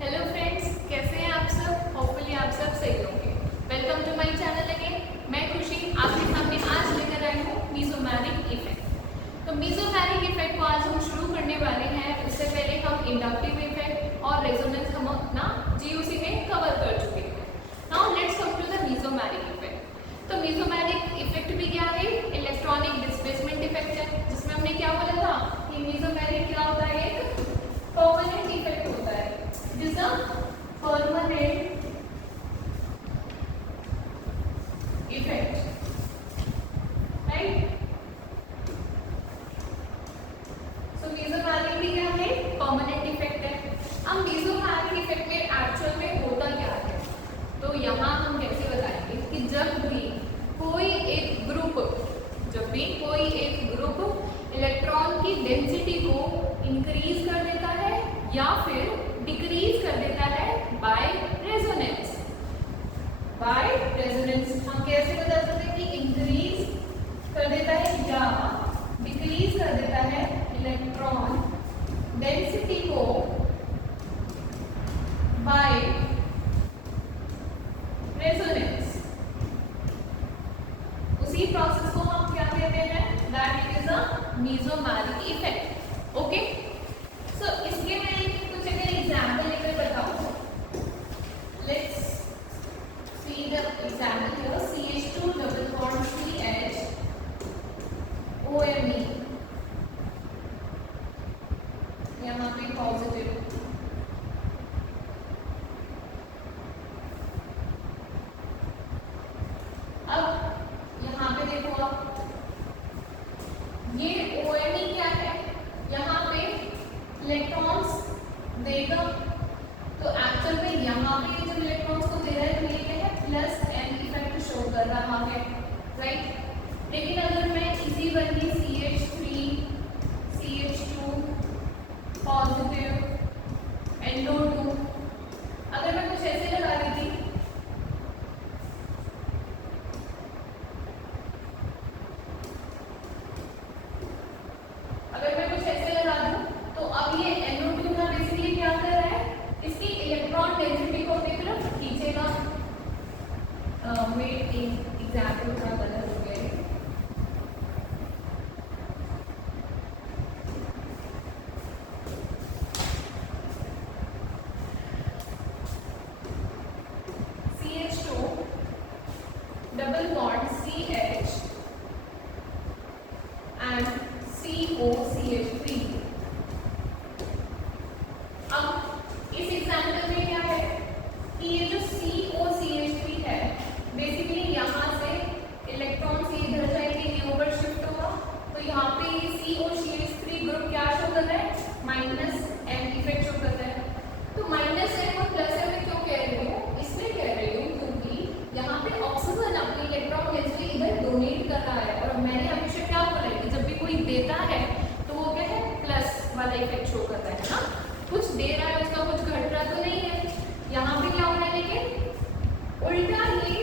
Hello friends, कैसे हैं आप सब? होपफुली आप सब सही होंगे। Welcome to my channel again. मैं खुशी आपके सामने आज लेकर आई हूँ मीसोमैरिक इफेक्ट। तो मीसोमैरिक इफेक्ट को आज हम शुरू करने वाले हैं। उससे पहले हम इंडक्टिव इफेक्ट और रेजोनेंस हम अपना जीयूसी में कवर कर चुके हैं। Now let's come to the mesomeric effect. तो मीसोमैरिक इफेक्ट भी क्या है? इलेक्ट्रॉनिक डिस्प्लेसमेंट इफेक्ट है, जिसमें हमने क्या बोला था कि मीसोमैरिक क्या होता है? एक परमानेंट इफेक्ट होता है। This is a permanent effect, right? So mesophilic भी क्या है? Permanent effect है। अब mesophilic effect में एक्चुअल में होता क्या है? तो यहाँ हम कैसे बताएंगे कि जब भी कोई एक ग्रुप इलेक्ट्रॉन की डेंसिटी को इंक्रीज कर देता है या फिर डिक्रीज कर देता है बाय रेजोनेंस। हम कैसे बता सकते हैं कि इंक्रीज कर देता है या डिक्रीज कर देता है इलेक्ट्रॉन डेंसिटी को बाय रेजोनेंस। उसी प्रोसेस को हम क्या कहते हैं? That it is a mesomeric effect. Okay, so इसके मैं कुछ अगर एग्जांपल लेकर बताऊं, let's see the example here. CH2 double bond CH OMe, यहाँ पे पॉजिटिव, अब यहाँ पे देखो आप, ये OMe क्या है? यहाँ पे इलेक्ट्रॉन्स देगा, तो एक्चुअल में यहाँ पे जब इलेक्ट्रॉन्स को दे रहा है तो ये क्या है? प्लस n इफेक्ट शो कर रहा है, राइट? लेकिन अगर मैं इसी बनी CH3 CH2 पॉजिटिव NO2, अगर मैं कुछ ऐसे लगा देती, तो अब ये NO2 ना बेसिकली क्या कर रहा है? इसकी इलेक्ट्रॉन डेंसिटी को अपनी तरफ खींचेगा। मेरे एग्जाम्पल थोड़ा गलत हो गया है। CH2 double bond CH and CO CH3। अब इस एग्जाम्पल में क्या है कि ये जो COCH3 है, बेसिकली यहाँ से इलेक्ट्रॉन से इधर जाएंगे, ये ओवर शिफ्ट होगा, तो यहाँ पे ये COCH3 ग्रुप क्या शो कर रहा है? -m इफेक्ट शो कर रहा है। तो -m और +m में क्यों कह रही हूँ? इसलिए कह रही हूँ क्योंकि यहाँ पे ऑक्सीजन अपनी इलेक्ट्रॉन डेंसिटी इधर डोनेट कर रहा है, और मैंने हमेशा क्या बोला है कि जब भी कोई देता है तो वो क्या है? प्लस वाला इफेक्ट शो करता है ना। कुछ दे रहा है, उसका कुछ घट रहा तो नहीं है। यहाँ पे क्या हो रहा है? लेकिन उल्टा ये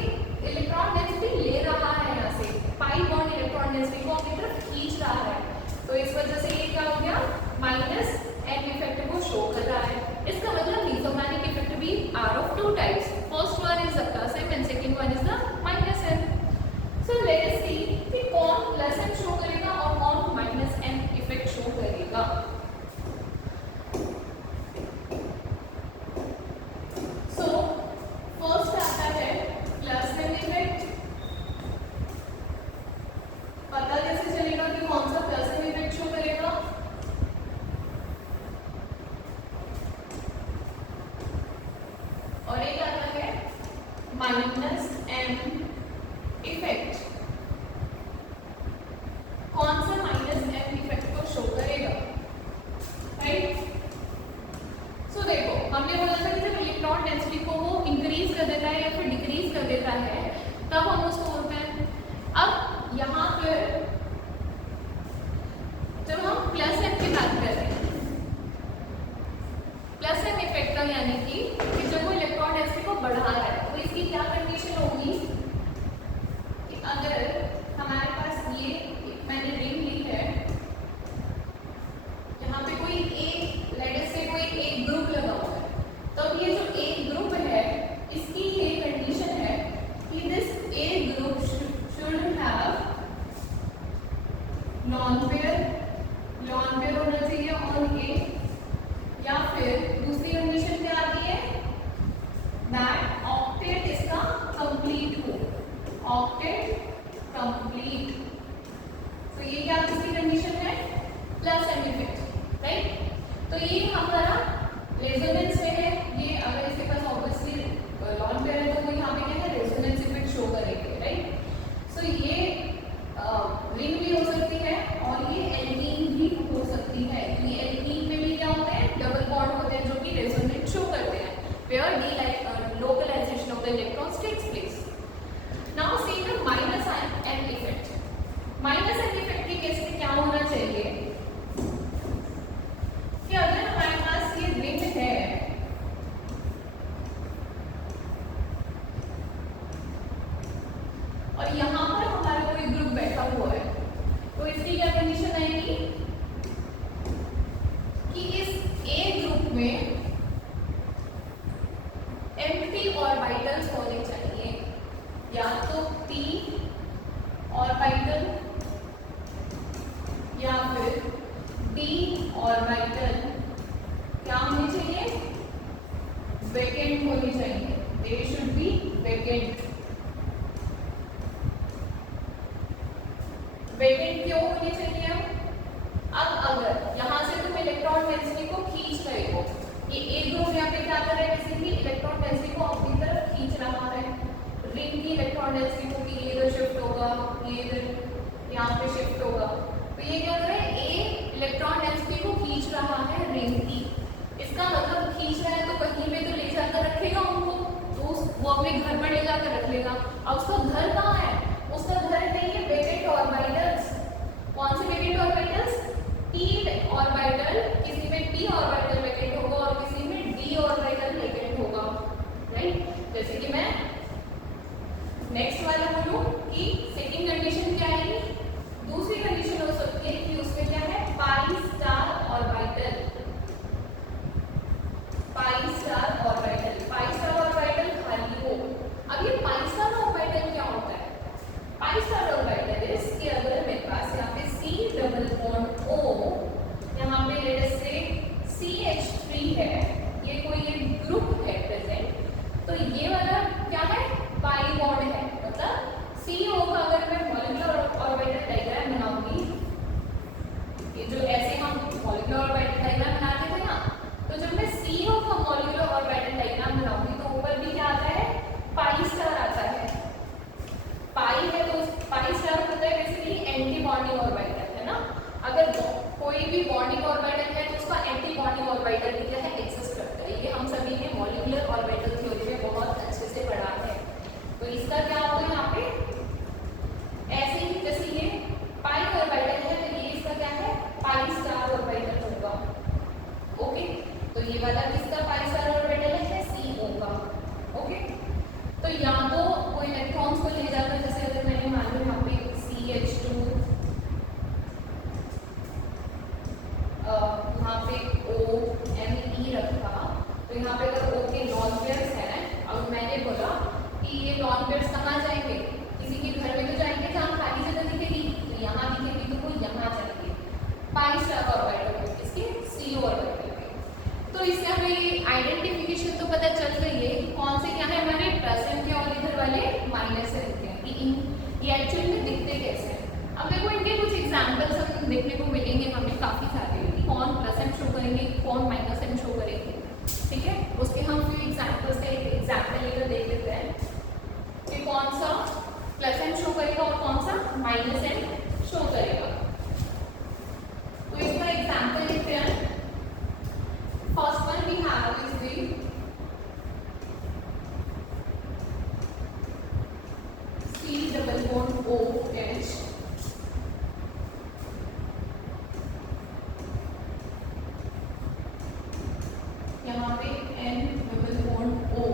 इलेक्ट्रॉन डेंसिटी ले रहा है, यहाँ से पाई बॉन्ड इलेक्ट्रॉन डेंसिटी को अपनी तरफ खींच रहा है, तो इस वजह से ये क्या हो गया? -m इफेक्ट को शो कर रहा है। इसका मतलब मीसोमैरिक इफेक्ट भी are of two types. First one is the +m and second one is the -m। So let us see कि कौन +m शो करेगा और कौन -m इफेक्ट शो करेगा। पता कैसे चलेगा कि कौन सा +m इफेक्ट शो करेगा? और एक आता है -m इफेक्ट। कौन सा -m इफेक्ट को शो करेगा? राइट? सो देखो, हमने बोला था कि जब इलेक्ट्रॉन डेंसिटी को वो इंक्रीज कर देता है या फिर डिक्रीज कर देता है, तब हम उसको बोलते हैं। अब यहाँ पर जब हम +m की बात कर रहे हैं, +m इफेक्ट का यानी कि जब वो इलेक्ट्रॉन डेंसिटी को बढ़ा रहा है, तो इसकी क्या कंडीशन होगी? में एम्प्टी ऑर्बिटल्स होने चाहिए, या तो p ऑर्बिटल या फिर d ऑर्बिटल क्या होनी चाहिए, वैकेंट होनी चाहिए, they should be vacant. Vacant क्यों होनी चाहिए? अब अगर यहाँ से तुम इलेक्ट्रॉन डेंसिटी को खींच रहे हो, ये एक ग्रुप यहाँ पे क्या कर रहा है, बेसिकली इलेक्ट्रॉन डेंसिटी को अपनी तरफ खींच रहा है, रिंग की इलेक्ट्रॉन डेंसिटी को, कि ये इधर शिफ्ट होगा, ये इधर यहाँ पे शिफ्ट होगा, तो ये क्या कर रहा है, ए इलेक्ट्रॉन डेंसिटी को खींच रहा है रिंग की। इसका मतलब खींच रहा है तो कहीं पे तो ले जाकर रखेगा उनको, तो वो अपने घर पर ले जाकर रख लेगा। अब उसका घर कहाँ है? उसका घर है ये वैकेंट ऑर्बिटल्स। कौन से वैकेंट ऑर्बिटल्स? p ऑर्बिटल, किसी में p ऑर्बिटल वैकेंट होगा और किसी में d ऑर्बिटल वैकेंट होगा, राइट। जैसे कि मैं नेक्स्ट वाला बोलूं कि सेकंड कंडीशन क्या आएगी, दूसरी कंडीशन हो सकती है कि उसमें क्या है, pi star orbital, pi star orbital, pi star orbital खाली हो। अब ये पाई स्टार ऑर्बिटल क्या होता है? पाई स्टार ऑर्बिटल इज कि अगर मेरे पास यहाँ पे C डबल बॉन्ड O, यहाँ पे लेट अस से CH3 है, ये कोई एक ग्रुप है प्रेजेंट, तो ये वाला क्या है, पाई बॉन्ड है, मतलब CO का अगर मैं मॉलिक्यूलर ऑर्बिटल डायग्राम बनाऊंगी, ये जो ऐसे हम मॉलिक्यूलर ऑर्बिटल डायग्राम बनाते थे ना, तो जब मैं CO का मॉलिक्यूलर ऑर्बिटल डायग्राम बनाऊंगी तो ऊपर भी क्या आता है, पाई स्टार आता है। पाई है तो पाई स्टार होता है बेसिकली एंटी बॉन्डिंग ऑर्बिटल, है ना। अगर कोई भी बॉन्डिंग ऑर्बिटल है तो उसका एंटी बॉन्डिंग ऑर्बिटल भी क्या है, एग्जिस्ट करता है। ये हम सभी ने मॉलिक्यूलर ऑर्बिटल थ्योरी में बहुत अच्छे से पढ़ा है। तो इसका क्या होगा यहाँ पे, ऐसे ही जैसे ये पाई ऑर्बिटल है तो ये इसका क्या है, पाई स्टार ऑर्बिटल होगा, ओके। तो ये वाला किसका पाई स्टार ऑर्बिटल है, CO का, ओके। तो यहाँ तो वो इलेक्ट्रॉन्स को ले जाकर, जैसे अगर मैंने मान लो यहाँ पे CH2, यहाँ पे OMe रखा, तो यहाँ पे अगर O के लॉन पेयर्स है, अब मैंने बोला कि ये लॉन पेयर्स कहाँ जाएंगे, किसी के घर में तो जाएंगे जहाँ खाली जगह दिखेगी, तो यहाँ दिखेगी तो वो यहाँ जाएंगे, पाई स्टार ऑर्बिटल में, इसके CO ऑर्बिटल में। तो इससे हमें आइडेंटिफिकेशन तो पता चल गई है कि कौन से क्या है हमारे प्रेजेंट के, और इधर वाले माइनस से दिखते हैं कि ये एक्चुअली में दिखते कैसे हैं। अब देखो इनके कुछ एग्जांपल्स हम देखने को मिलेंगे हमें काफ़ी सारे, कौन प्लसेंट शो करेंगे, कौन माइनस एंड शो करेंगे, ठीक है। उसके हम फ्यू एग्जांपल्स का एक एग्जांपल लेकर देख लेते हैं कि कौन सा प्लसेंट शो करेगा और कौन सा माइनस एंड शो करेगा। तो इसका एग्जांपल लेते हैं। First one we have is the C double bond OH, यहाँ पे N double bond O,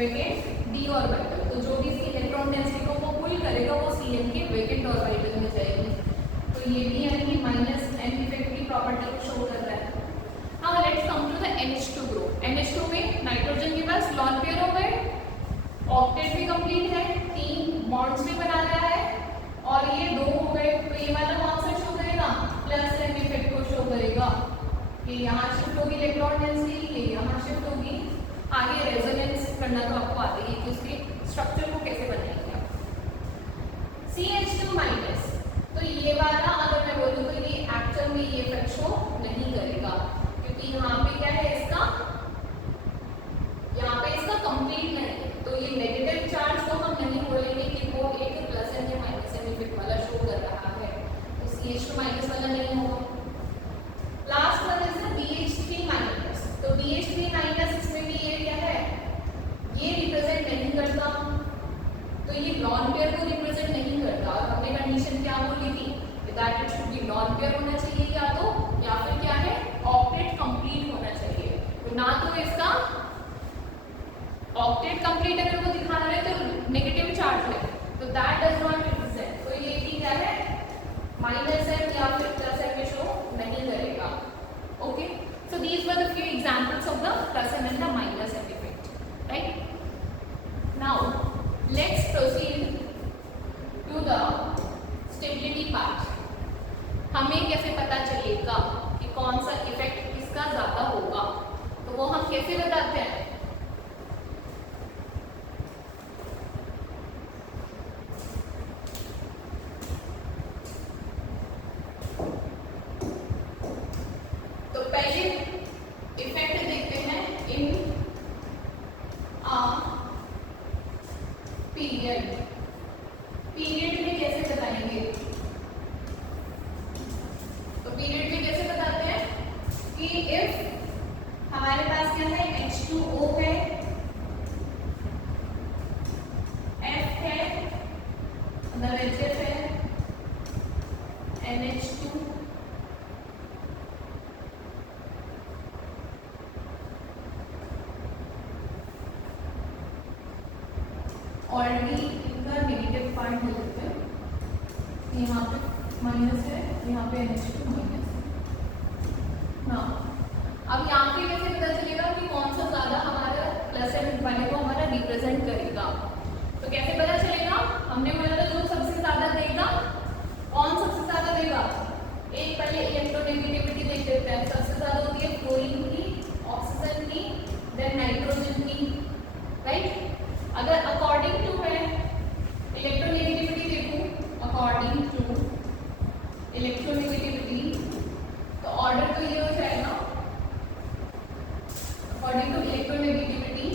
vacant D orbital. तो जो भी इसकी इलेक्ट्रॉन डेंसिटी को वो पुल करेगा वो Cn के वेकेंट ऑर्बिटल में जाएगी। तो ये भी यानी कि माइनस एन इफेक्ट की प्रॉपर्टी को शो कर रहा है। Now let's come to the NH2 group. NH2 में नाइट्रोजन के पास लॉन पेयर हो गए, ऑक्टेट भी कंप्लीट है, 3 बॉन्ड्स भी बना रहा है और ये 2 हो गए। तो ये वाला कौन सा शो करेगा? प्लस एन इफेक्ट को शो करेगा कि यहाँ शिफ्ट होगी इलेक्ट्रॉन डेंसिटी, ये यहाँ शिफ्ट होगी। आगे रेजोनेंस करना तो आपको आता ही है कि उसके स्ट्रक्चर को कैसे बनाएंगे। CH2 माइनस, तो ये वाला अगर मैं बोलूँ तो ये एक्चुअल में ये इफेक्ट शो नहीं करेगा क्योंकि यहाँ पे क्या है इसका, यहाँ पे इसका कंप्लीट नहीं है। तो ये नेगेटिव चार्ज को हम नहीं बोलेंगे कि वो एक प्लस एन या माइनस एन इफेक्ट वाला शो कर रहा है, तो CH2 माइनस वाला नहीं होगा। Last one is BH3 minus. तो BH3 माइनस इसमें भी ये क्या है, ये रिप्रेजेंट नहीं करता, तो ये लॉन पेयर को रिप्रेजेंट नहीं करता। और हमने कंडीशन क्या बोली थी, that it should be lone pair होना चाहिए या फिर क्या है, ऑक्टेट कंप्लीट होना चाहिए। तो ना तो इसका ऑक्टेट कंप्लीट अगर वो दिखाना है तो नेगेटिव चार्ज है, तो दैट डज नॉट रिप्रेजेंट। तो ये भी क्या है, माइनस एन या फिर प्लस एन में शो नहीं करेगा। Okay, so these were the few examples of the plus N and the minus N effect, right. Now let's proceed to the stability part. हमें कैसे पता चलेगा कि कौन सा इफेक्ट किसका ज्यादा होगा, तो वो हम कैसे बताते हैं? तो पहले इफेक्ट देखते हैं इन पीरियड। पीरियड में कैसे बताएंगे? तो पीरियड में कैसे बताते हैं कि इफ हमारे पास क्या है, H2O है, F है, अंदर HF है, NH2, ऑलरेडी इनका नेगेटिव पार्ट ले लेते हैं, यहाँ पे माइनस है, यहाँ पे NH2 माइनस है ना। अब यहाँ पे कैसे पता चलेगा कि कौन सा ज्यादा हमारा प्लस एन वाले को हमारा रिप्रेजेंट करेगा? तो कैसे पता चलेगा? हमने बोला था जो सबसे ज्यादा देगा, कौन सबसे ज्यादा देगा? एक पहले इलेक्ट्रोनेगेटिविटी देख लेते हैं। सबसे ज्यादा होती है क्लोरीन की, ऑक्सीजन की, देन नाइट्रोजन की, राइट। अगर अकॉर्डिंग टू है इलेक्ट्रोनेगेटिविटी देखूं, अकॉर्डिंग टू इलेक्ट्रोनेगेटिविटी, तो ऑर्डर तो ये हो जाएगा, according to electronegativity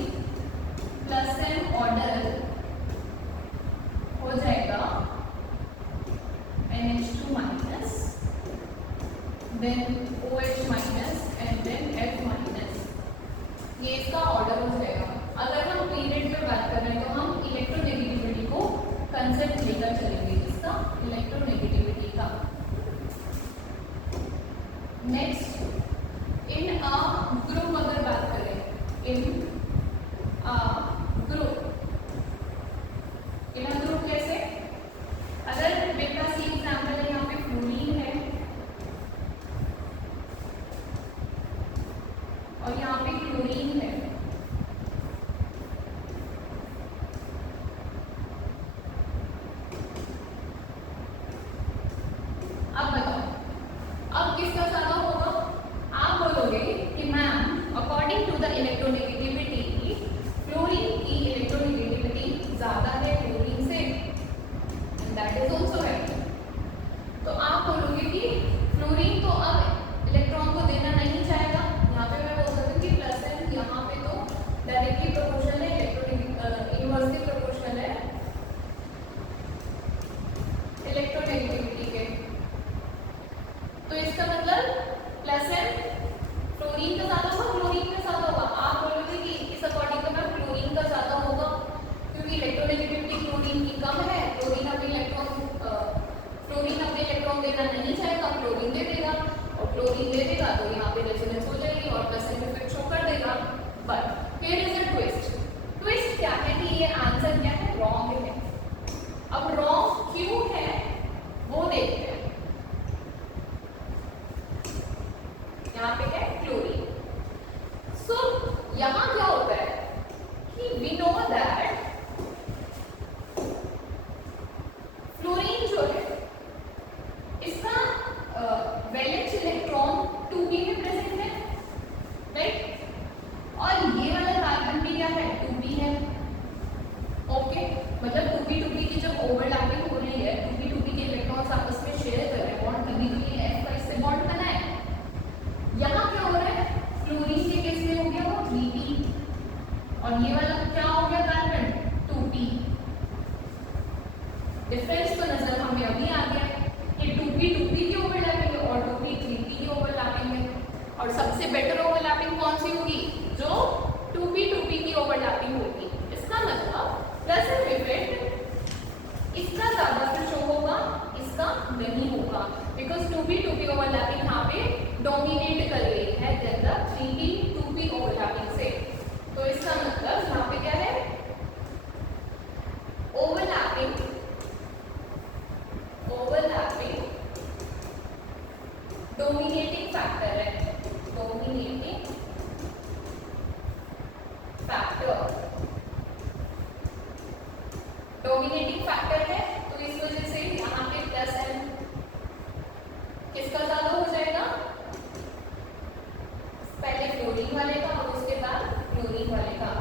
plus N order हो जाएगा NH2 minus, then OH minus and then F minus. ये इसका ऑर्डर हो जाएगा। अगर हम पीरियड पे बात कर रहे हैं तो हम इलेक्ट्रोनेगेटिविटी को कंसेप्ट लेकर चलेंगे, इसका इलेक्ट्रोनेगेटिविटी का। नेक्स्ट, इन अ ग्रुप अगर बात करें, इन अ ग्रुप कैसे? अगर मेरे पास ये एग्जाम्पल है, यहाँ पे फ्लोरीन है और यहाँ पे क्लोरीन है, अब बताओ अब किसका ज्यादा होगा? आप बोलोगे कि ma'am according to the electronegativity chlorine की इलेक्ट्रोनेगेटिविटी ज्यादा है क्लोरीन से, and that is also right. तो आप बोलोगे कि क्लोरीन तो अब इलेक्ट्रॉन को देना नहीं चाहेगा। यहाँ पे मैं बोल सकती हूँ कि प्लस एन यहाँ पे तो डायरेक्टली प्रोपोर्शनल है, इनवर्सली प्रोपोर्शनल है इलेक्ट्रोनेगेटिविटी के। तो इसका मतलब प्लस एन क्लोरीन का ज्यादा होगा, क्लोरीन का ज्यादा होगा। आप बोलोगे कि इस अकॉर्डिंग तो मैम क्लोरीन का ज्यादा होगा क्योंकि इलेक्ट्रोनेगेटिविटी क्लोरीन की कम है, क्लोरीन अपने इलेक्ट्रॉन देना नहीं चाहेगा, क्लोरीन दे देगा, और क्लोरीन दे देगा तो यहाँ पे रेजोनेंस हो जाएगी और प्लस एन इफेक्ट शो कर देगा। But here is a twist. Twist मतलब 2p2p की जब ओवरलैपिंग हो रही है, 2p2p के इलेक्ट्रॉन्स आपस में शेयर कर रहे हैं बॉन्ड, तभी तो ये F का इससे बॉन्ड बना है। यहाँ क्या हो रहा है, फ्लोरीन के केस में हो गया वो 3p और ये वाला क्या हो गया कार्बन 2p। डिफरेंस तो नजर हमें अभी आ गया कि 2p की ओवरलैपिंग है और 2p 3p की ओवरलैपिंग है। और सबसे बेटर ओवरलैपिंग कौन सी होगी, जो 2p की ओवरलैपिंग होगी। इसका मतलब प्लस एंड इफेक्ट इसका ज्यादा फिर शो होगा, इसका नहीं होगा, बिकॉज 2p ओवरलैपिंग यहाँ पे डोमिनेट कर रही है then the 3p 2p overlapping से। तो इसका मतलब यहाँ पे क्या है, ओवरलैपिंग डोमिनेटिंग फैक्टर है, डोमिनेटिंग फैक्टर है। तो इस वजह से यहाँ पे प्लस एन किसका ज्यादा हो जाएगा, पहले फ्लोरीन वाले का और उसके बाद क्लोरीन वाले का।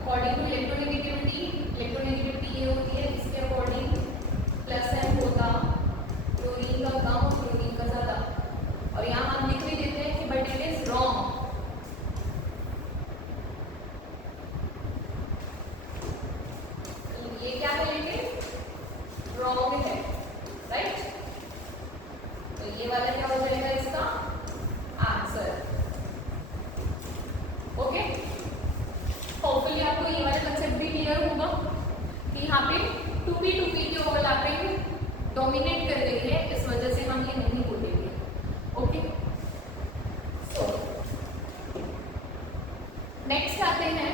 अकॉर्डिंग टू इलेक्ट्रोनेगेटिविटी ये होती है, इसके अकॉर्डिंग प्लस एन होगा, क्लोरीन का कम और क्लोरीन का ज्यादा। और यहाँ हम लिख भी देते हैं कि बट इट इज रॉन्ग। ये क्या है, लेकिन रॉन्ग है, राइट। तो ये वाला क्या हो जाएगा इसका आंसर। ओके, होपफुली आपको ये वाला कंसेप्ट भी क्लियर होगा कि यहाँ पे 2p की ओवरलैपिंग डोमिनेट कर रही है, इस वजह से हम ये नहीं बोलेंगे। ओके, सो नेक्स्ट आते हैं।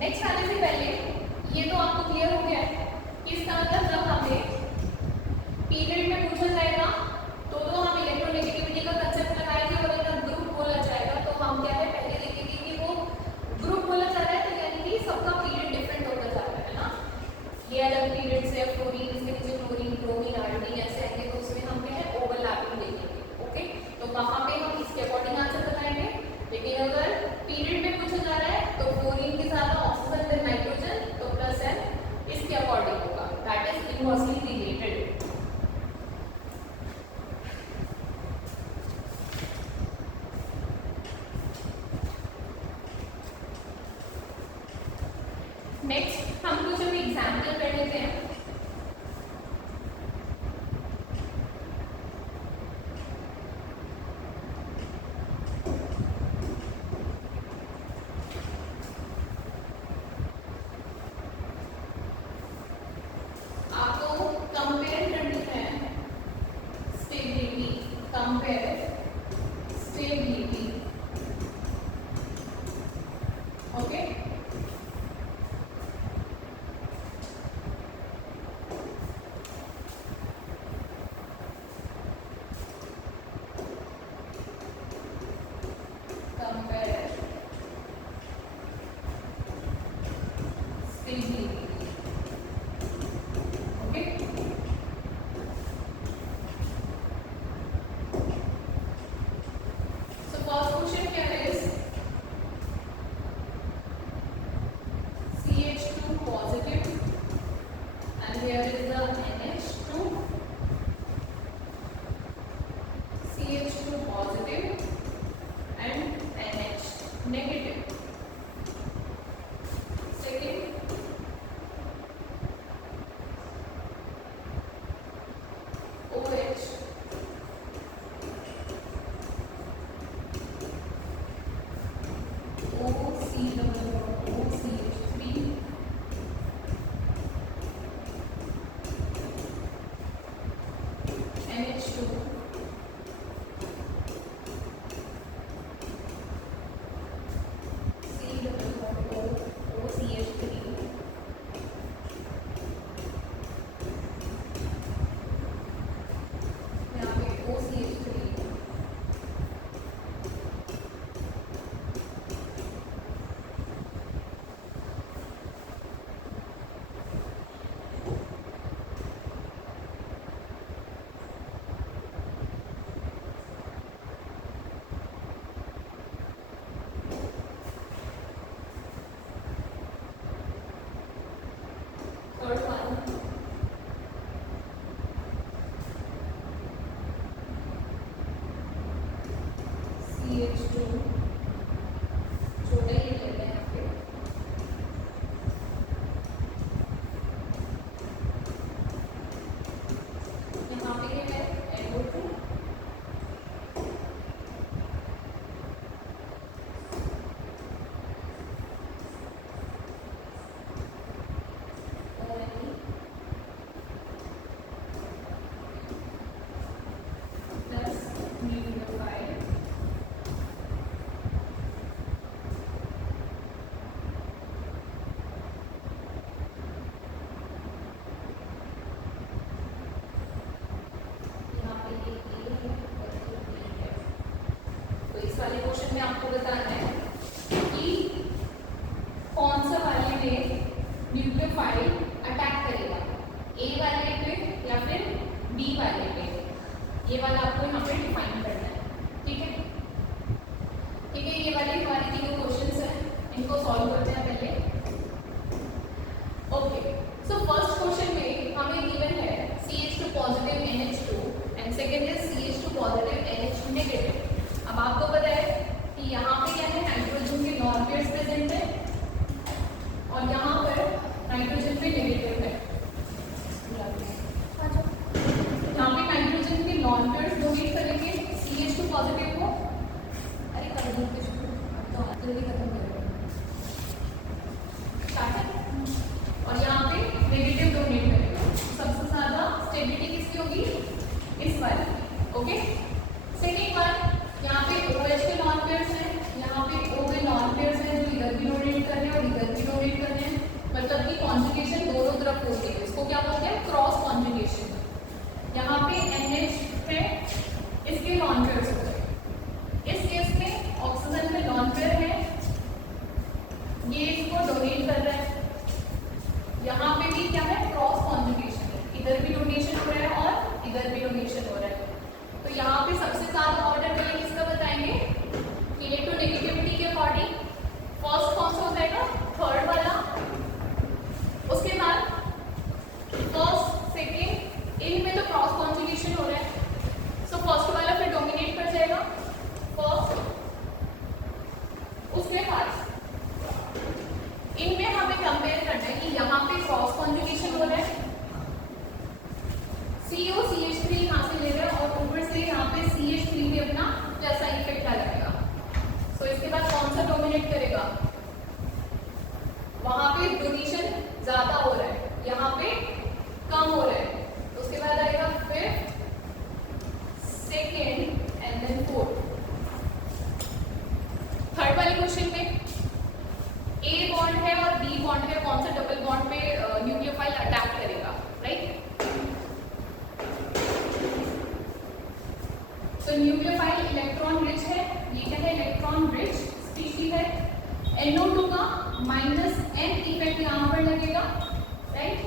नेक्स्ट आने से पहले ये तो आपको क्लियर हो गया है कि इसका मतलब जब हमें पीरियड में पूछा जाएगा तो हम इलेक्ट्रोनेगेटिविटी का कंसेप्ट लगाएंगे और अगर ग्रुप बोला जाएगा तो हम क्या है, पहले देखेंगे कि वो ग्रुप बोला जा रहा है तो यानी कि सबका पीरियड डिफरेंट होता जा रहा है ना। ये अलग पीरियड से फ्लोरीन, इसके नीचे क्लोरीन, ब्रोमीन, आयोडीन ऐसे आएंगे तो उसमें हम क्या है ओवरलैपिंग देखेंगे। ओके, तो वहां पे हम इसके अकॉर्डिंग आंसर बताएंगे। लेकिन अगर पीरियड में पूछा जा रहा है तो फ्लोरीन के साथ ऑक्सीजन देन नाइट्रोजन, तो प्लस एन इसके अकॉर्डिंग होगा, that is inversely related. Next हम कुछ अभी एग्जाम्पल कर लेते हैं। आपको कंपेयर करनी है stability, compare stability. Okay, compare stability. आपको बताना है कि कौन सा वाले में न्यूक्लियोफाइल अटैक करेगा, ए वाले पे या फिर बी वाले पे, ये वाला आपको यहाँ पे डिफाइन करना है। ठीक है, ठीक है, ये वाले हमारे तीनों क्वेश्चंस हैं, इनको सॉल्व करते हैं पहले। ओके, सो फर्स्ट क्वेश्चन में हमें गिवन है CH2 positive NH2 and second is CH2 positive NH2 negative. अब आपको पता है कि यहाँ पे क्या है, नाइट्रोजन के लॉन पेयर्स प्रेजेंट है और यहाँ पर नाइट्रोजन पे नेगेटिव है। यहाँ पे नाइट्रोजन के लॉन पेयर्स डोनेट करेंगे CH2 पॉजिटिव को, अरे कर दो तो जल्दी खत्म करेंगे, और यहाँ पे नेगेटिव डोनेट करेगा। सबसे ज्यादा स्टेबिलिटी किसकी होगी, इस वाली। ओके, सेकेंड वन, यहाँ पे OH के लॉन पेयर्स हैं, यहाँ पे O के लॉन पेयर्स हैं जो इधर भी डोनेट कर रहे हैं और इधर भी डोनेट कर रहे हैं, मतलब कि कॉन्जुगेशन दोनों तरफ होती है। इसको क्या बोलते हैं, क्रॉस कॉन्जुगेशन। यहाँ पे NH है, इसके लॉन पेयर्स हो गए। इस केस में ऑक्सीजन में लॉन पेयर है, ये इसको डोनेट कर रहा है। यहाँ पे भी क्या है, क्रॉस कॉन्जुगेशन है, इधर भी डोनेशन हो रहा है और इधर भी डोनेशन हो रहा है। तो यहाँ पे सबसे ज्यादा ऑर्डर पहले किसका बताएंगे, इलेक्ट्रोनेगेटिविटी के अकॉर्डिंग फर्स्ट कौन सा हो जाएगा, थर्ड वाला, उसके बाद फर्स्ट सेकेंड, इनमें तो क्रॉस कॉन्जुगेशन हो रहा है, सो फर्स्ट वाला फिर डोमिनेट कर जाएगा फर्स्ट। उसके बाद इनमें हमें कंपेयर करना है कि यहाँ पे क्रॉस कॉन्जुगेशन हो रहा है, CO CH3 यहाँ से ले रहा है और ऊपर से यहाँ पे CH3 भी अपना जैसा इफेक्ट लगाएगा। सो इसके बाद कौन सा डोमिनेट करेगा, वहां पे डोनेशन ज्यादा हो रहा है, यहाँ पे कम हो रहा है, उसके बाद आएगा fifth, second and then fourth. Third वाले क्वेश्चन में A बॉन्ड है और B बॉन्ड है, कौन सा डबल बॉन्ड पे न्यूक्लियोफाइल अटैक करेगा, राइट। तो न्यूक्लियोफाइल इलेक्ट्रॉन रिच है, ये क्या है, इलेक्ट्रॉन रिच स्पीशीज है। NO2 का -N इफेक्ट यहाँ पर लगेगा, राइट,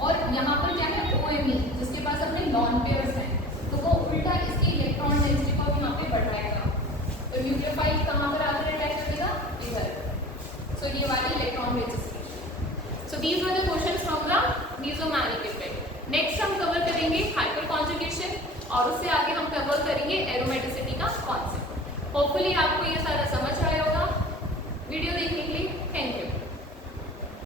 और यहाँ पर क्या है, OMe,